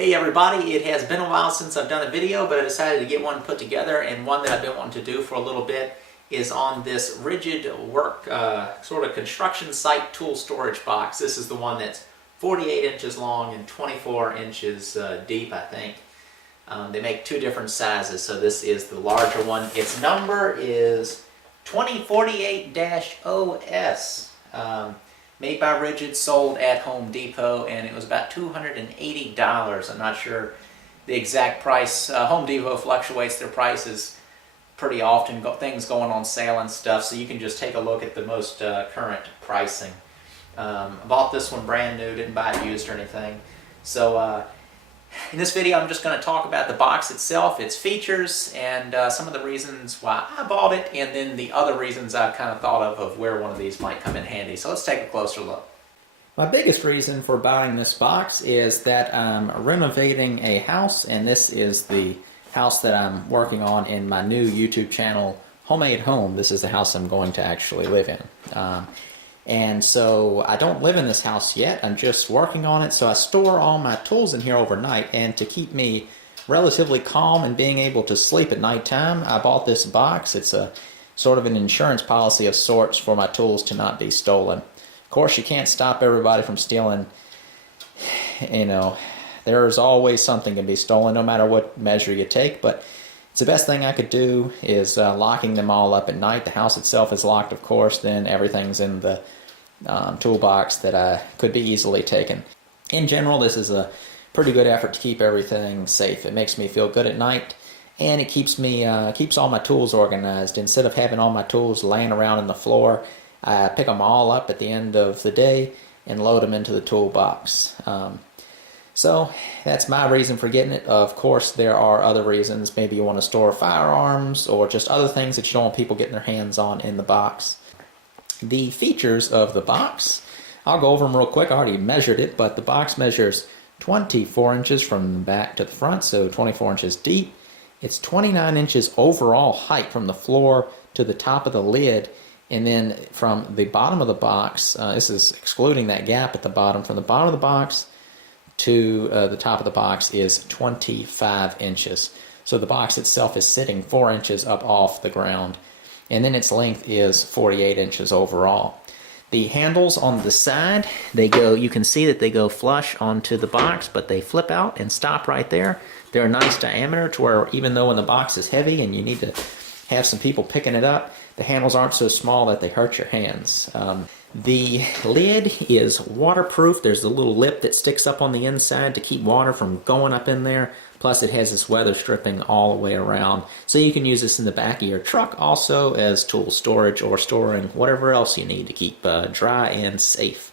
Hey everybody, it has been a while since I've done a video, but I decided to get one put together, and one that I've been wanting to do for a little bit is on this Ridgid work sort of construction site tool storage box. This is the one that's 48 inches long and 24 inches deep, I think. They make two different sizes, so this is the larger one. Its number is 2048-OS. Made by Ridgid, sold at Home Depot, and it was about $280. I'm not sure the exact price. Home Depot fluctuates their prices pretty often, things going on sale and stuff, so you can just take a look at the most current pricing. Bought this one brand new, didn't buy it used or anything. So in this video I'm just going to talk about the box itself, its features, and some of the reasons why I bought it, and then the other reasons I've kind of thought of where one of these might come in handy. So let's take a closer look. My biggest reason for buying this box is that I'm renovating a house, and this is the house that I'm working on in my new YouTube channel, Homemade Home. This is the house I'm going to actually live in. And so I don't live in this house yet, I'm just working on it, so I store all my tools in here overnight, and to keep me relatively calm and being able to sleep at nighttime, I bought this box. It's a sort of an insurance policy of sorts for my tools to not be stolen. Of course, you can't stop everybody from stealing. You know, there's always something can be stolen no matter what measure you take, but it's the best thing I could do is locking them all up at night. The house itself is locked, of course, then everything's in the toolbox that could be easily taken. In general, this is a pretty good effort to keep everything safe. It makes me feel good at night, and it keeps me keeps all my tools organized. Instead of having all my tools laying around on the floor, I pick them all up at the end of the day and load them into the toolbox. So that's my reason for getting it. Of course, there are other reasons. Maybe you want to store firearms or just other things that you don't want people getting their hands on in the box. The features of the box, I'll go over them real quick. I already measured it, but the box measures 24 inches from the back to the front, so 24 inches deep. It's 29 inches overall height from the floor to the top of the lid, and then from the bottom of the box, this is excluding that gap at the bottom, from the bottom of the box to the top of the box is 25 inches. So the box itself is sitting 4 inches up off the ground, and then its length is 48 inches overall. The handles on the side, you can see that they go flush onto the box, but they flip out and stop right there. They're a nice diameter to where even though when the box is heavy and you need to have some people picking it up, the handles aren't so small that they hurt your hands. The lid is waterproof. There's a little lip that sticks up on the inside to keep water from going up in there. Plus it has this weather stripping all the way around. So you can use this in the back of your truck also as tool storage or storing whatever else you need to keep dry and safe.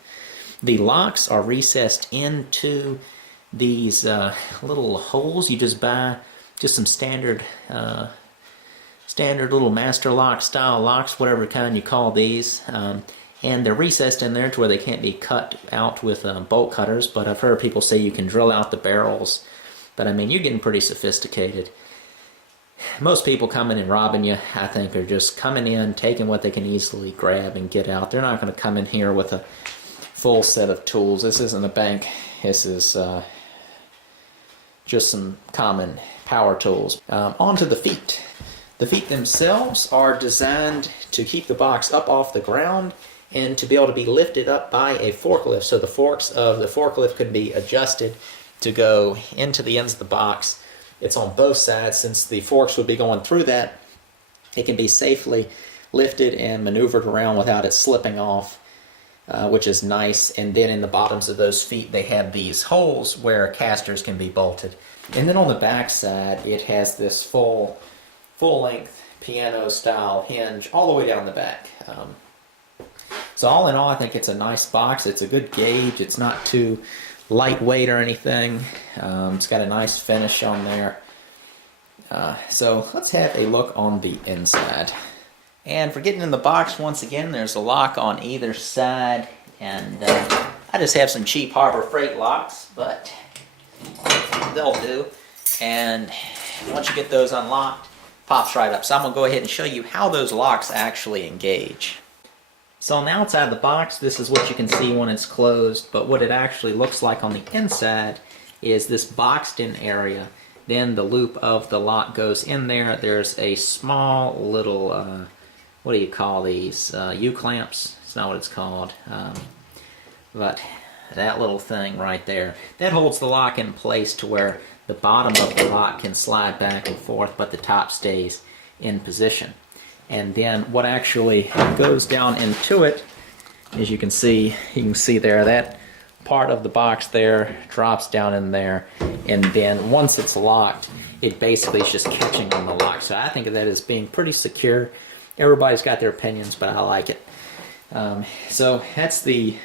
The locks are recessed into these little holes. You just buy just some standard little master lock style locks, whatever kind you call these. And they're recessed in there to where they can't be cut out with bolt cutters, but I've heard people say you can drill out the barrels. But I mean, you're getting pretty sophisticated. Most people coming and robbing you, I think, are just coming in, taking what they can easily grab and get out. They're not going to come in here with a full set of tools. This isn't a bank. This is just some common power tools. On to the feet. The feet themselves are designed to keep the box up off the ground and to be able to be lifted up by a forklift. So the forks of the forklift could be adjusted to go into the ends of the box. It's on both sides. Since the forks would be going through that, it can be safely lifted and maneuvered around without it slipping off, which is nice. And then in the bottoms of those feet, they have these holes where casters can be bolted. And then on the back side, it has this full-length piano-style hinge all the way down the back. So all in all, I think it's a nice box. It's a good gauge. It's not too lightweight or anything. It's got a nice finish on there. So let's have a look on the inside. And for getting in the box, once again, there's a lock on either side. And I just have some cheap Harbor Freight locks, but they'll do. And once you get those unlocked, pops right up. So I'm going to go ahead and show you how those locks actually engage. So on the outside of the box, this is what you can see when it's closed, but what it actually looks like on the inside is this boxed in area. Then the loop of the lock goes in there. There's a small little, what do you call these? U-clamps? It's not what it's called. But that little thing right there, that holds the lock in place to where the bottom of the lock can slide back and forth, but the top stays in position. And then what actually goes down into it, as you can see there, that part of the box there drops down in there, and then once it's locked, it basically is just catching on the lock. So I think of that as being pretty secure. Everybody's got their opinions, but I like it. So that's the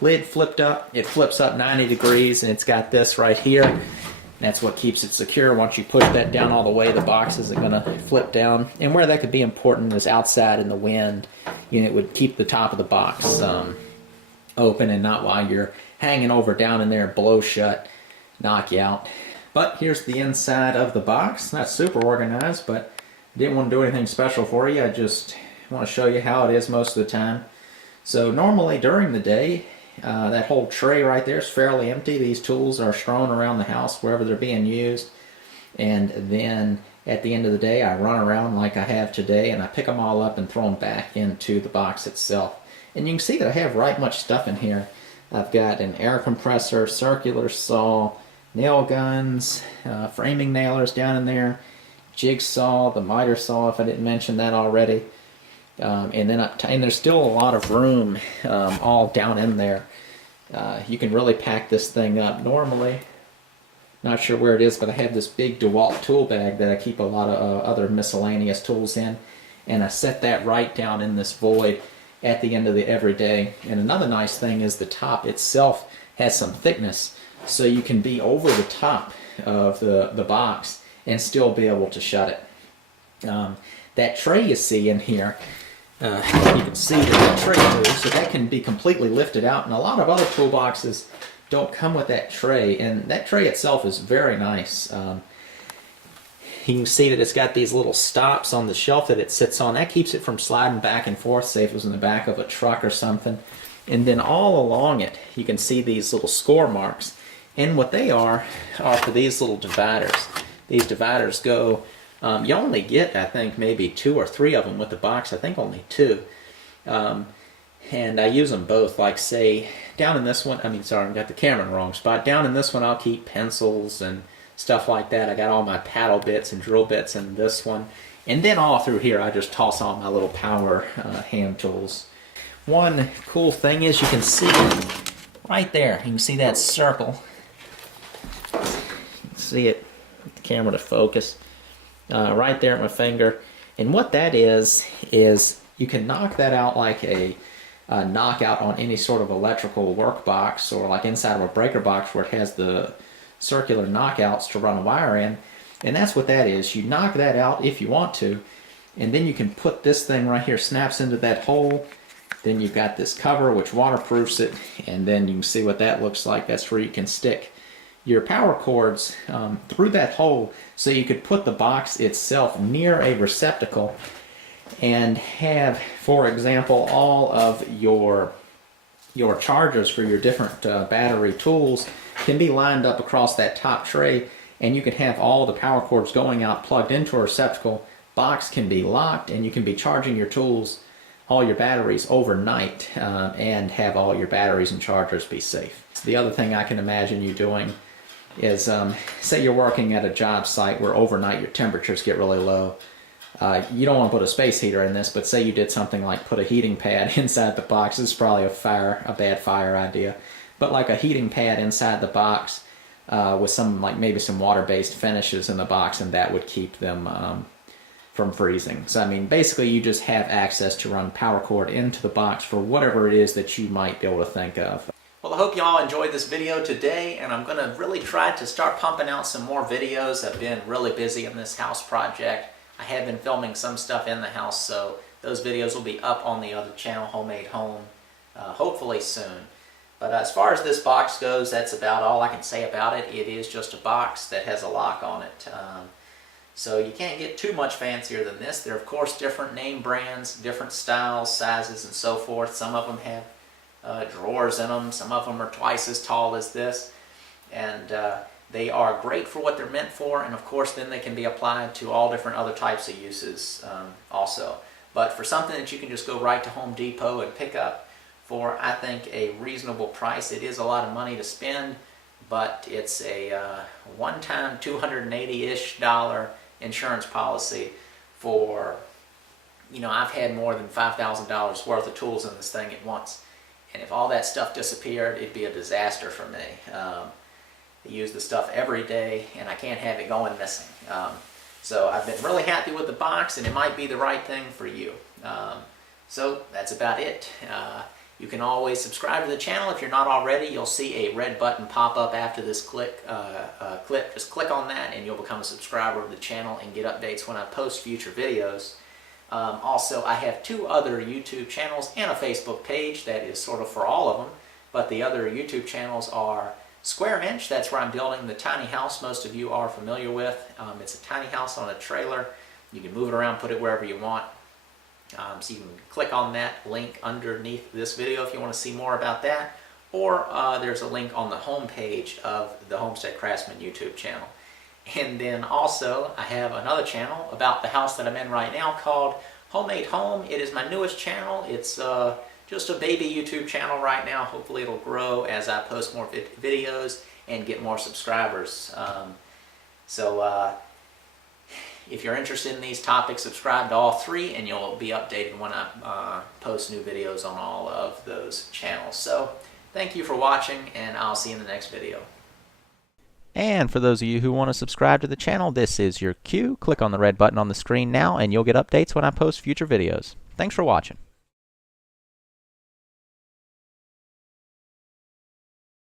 lid flipped up. It flips up 90 degrees, and it's got this right here. That's what keeps it secure. Once you push that down all the way, the box isn't going to flip down. And where that could be important is outside in the wind. You know, it would keep the top of the box open, and not while you're hanging over down in there, blow shut, knock you out. But here's the inside of the box. Not super organized, but I didn't want to do anything special for you. I just want to show you how it is most of the time. So normally during the day, that whole tray right there is fairly empty. These tools are strewn around the house wherever they're being used. And then at the end of the day, I run around like I have today, and I pick them all up and throw them back into the box itself. And you can see that I have right much stuff in here. I've got an air compressor, circular saw, nail guns, framing nailers down in there, jigsaw, the miter saw if I didn't mention that already. And there's still a lot of room all down in there. You can really pack this thing up. Normally, not sure where it is, but I have this big DeWalt tool bag that I keep a lot of other miscellaneous tools in, and I set that right down in this void at the end of every day. And another nice thing is the top itself has some thickness, so you can be over the top of the box and still be able to shut it. That tray you see in here, you can see that tray moves, so that can be completely lifted out, and a lot of other toolboxes don't come with that tray, and that tray itself is very nice. You can see that it's got these little stops on the shelf that it sits on. That keeps it from sliding back and forth, say if it was in the back of a truck or something. And then all along it, you can see these little score marks, and what they are for these little dividers. These dividers go, you only get, I think, maybe 2 or 3 of them with the box. I think only 2. And I use them both. Like, say, down in this one, I got the camera in the wrong spot. Down in this one, I'll keep pencils and stuff like that. I got all my paddle bits and drill bits in this one. And then all through here, I just toss all my little power hand tools. One cool thing is you can see right there, you can see that circle. You can see it, the camera to focus. Right there at my finger, and what that is you can knock that out like a knockout on any sort of electrical work box, or like inside of a breaker box where it has the circular knockouts to run a wire in. And that's what that is. You knock that out if you want to, and then you can put this thing right here, snaps into that hole. Then you've got this cover which waterproofs it, and then you can see what that looks like. That's where you can stick your power cords through that hole, so you could put the box itself near a receptacle and have, for example, all of your chargers for your different battery tools can be lined up across that top tray, and you can have all the power cords going out plugged into a receptacle. Box can be locked, and you can be charging your tools, all your batteries overnight, and have all your batteries and chargers be safe. The other thing I can imagine you doing is, say you're working at a job site where overnight your temperatures get really low. You don't want to put a space heater in this, but say you did something like put a heating pad inside the box. This is probably a bad fire idea, but like a heating pad inside the box with some, like maybe some water-based finishes in the box, and that would keep them from freezing. So basically you just have access to run power cord into the box for whatever it is that you might be able to think of. Well, I hope you all enjoyed this video today, and I'm going to really try to start pumping out some more videos. I've been really busy in this house project. I have been filming some stuff in the house, so those videos will be up on the other channel, Homemade Home, hopefully soon. But as far as this box goes, that's about all I can say about it. It is just a box that has a lock on it. So you can't get too much fancier than this. There are, of course, different name brands, different styles, sizes, and so forth. Some of them have drawers in them. Some of them are twice as tall as this. And they are great for what they're meant for, and of course then they can be applied to all different other types of uses also. But for something that you can just go right to Home Depot and pick up for, I think, a reasonable price, it is a lot of money to spend, but it's a one-time $280-ish insurance policy for, you know, I've had more than $5,000 worth of tools in this thing at once. And if all that stuff disappeared, it'd be a disaster for me. I use the stuff every day, and I can't have it going missing. So I've been really happy with the box, and it might be the right thing for you. So that's about it. You can always subscribe to the channel if you're not already. You'll see a red button pop up after this clip. Just click on that, and you'll become a subscriber of the channel and get updates when I post future videos. Also, I have 2 other YouTube channels and a Facebook page that is sort of for all of them, but the other YouTube channels are Square Inch. That's where I'm building the tiny house most of you are familiar with. It's a tiny house on a trailer. You can move it around, put it wherever you want. So you can click on that link underneath this video if you want to see more about that, or there's a link on the home page of the Homestead Craftsman YouTube channel. And then also I have another channel about the house that I'm in right now called Homemade Home. It is my newest channel. It's just a baby YouTube channel right now. Hopefully it'll grow as I post more videos and get more subscribers. If you're interested in these topics, subscribe to all 3 and you'll be updated when I post new videos on all of those channels. So thank you for watching, and I'll see you in the next video. And for those of you who want to subscribe to the channel, this is your cue. Click on the red button on the screen now and you'll get updates when I post future videos. Thanks for watching.